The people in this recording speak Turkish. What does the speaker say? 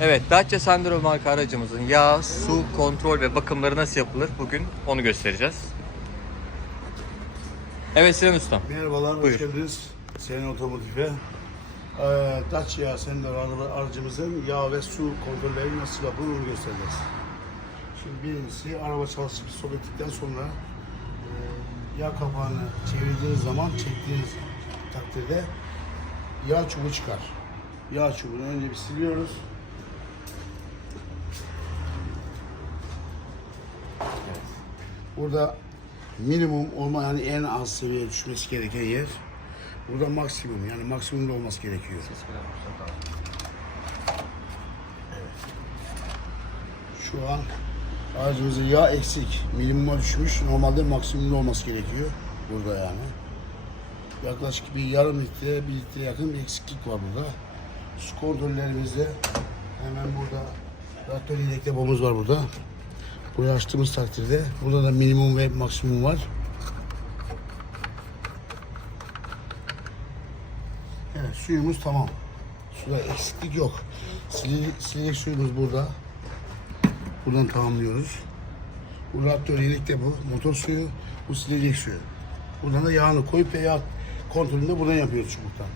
Evet, Dacia Sandero marka aracımızın yağ, su, kontrol ve bakımları nasıl yapılır? Bugün onu göstereceğiz. Evet Sinan Usta. Merhabalar, Buyur. hoş geldiniz. Senin Otomotiv'e. Ee, Dacia araba- aracımızın yağ ve su kontrolleri nasıl yapılır onu göstereceğiz. Şimdi birincisi araba çalışıp ettikten sonra e, yağ kapağını çevirdiğiniz zaman çektiğiniz takdirde yağ çubuğu çıkar. Yağ çubuğunu önce bir siliyoruz. Burada minimum olma yani en az seviyeye düşmesi gereken yer. Burada maksimum yani maksimumda olması gerekiyor. Şu an aracımızın yağ eksik. Minimuma düşmüş. Normalde maksimumda olması gerekiyor. Burada yani. Yaklaşık bir yarım litre, bir litre yakın bir eksiklik var burada. Su kontrollerimizde hemen burada radyatör yedek depomuz var burada. Burayı açtığımız takdirde burada da minimum ve maksimum var. Evet suyumuz tamam. Suda eksiklik yok. Silecek, suyumuz burada. Buradan tamamlıyoruz. Bu radyatör yedek depo, motor suyu, bu silecek suyu. Buradan da yağını koyup ve yağ kontrolünü de buradan yapıyoruz çubuktan.